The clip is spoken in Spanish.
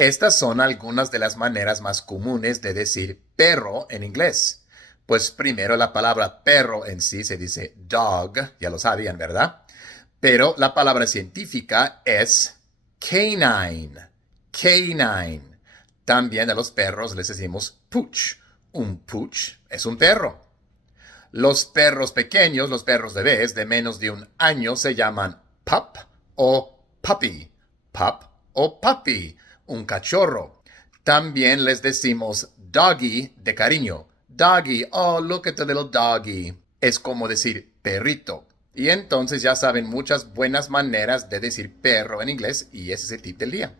Estas son algunas de las maneras más comunes de decir perro en inglés. Pues primero la palabra perro en sí se dice dog, ya lo sabían, ¿verdad? Pero la palabra científica es canine. Canine. También a los perros les decimos pooch. Un pooch es un perro. Los perros pequeños, los perros bebés de menos de un año se llaman pup o puppy. Pup o puppy, un cachorro. También les decimos doggy de cariño. Doggy, oh, look at the little doggy. Es como decir perrito. Y entonces ya saben muchas buenas maneras de decir perro en inglés y ese es el tip del día.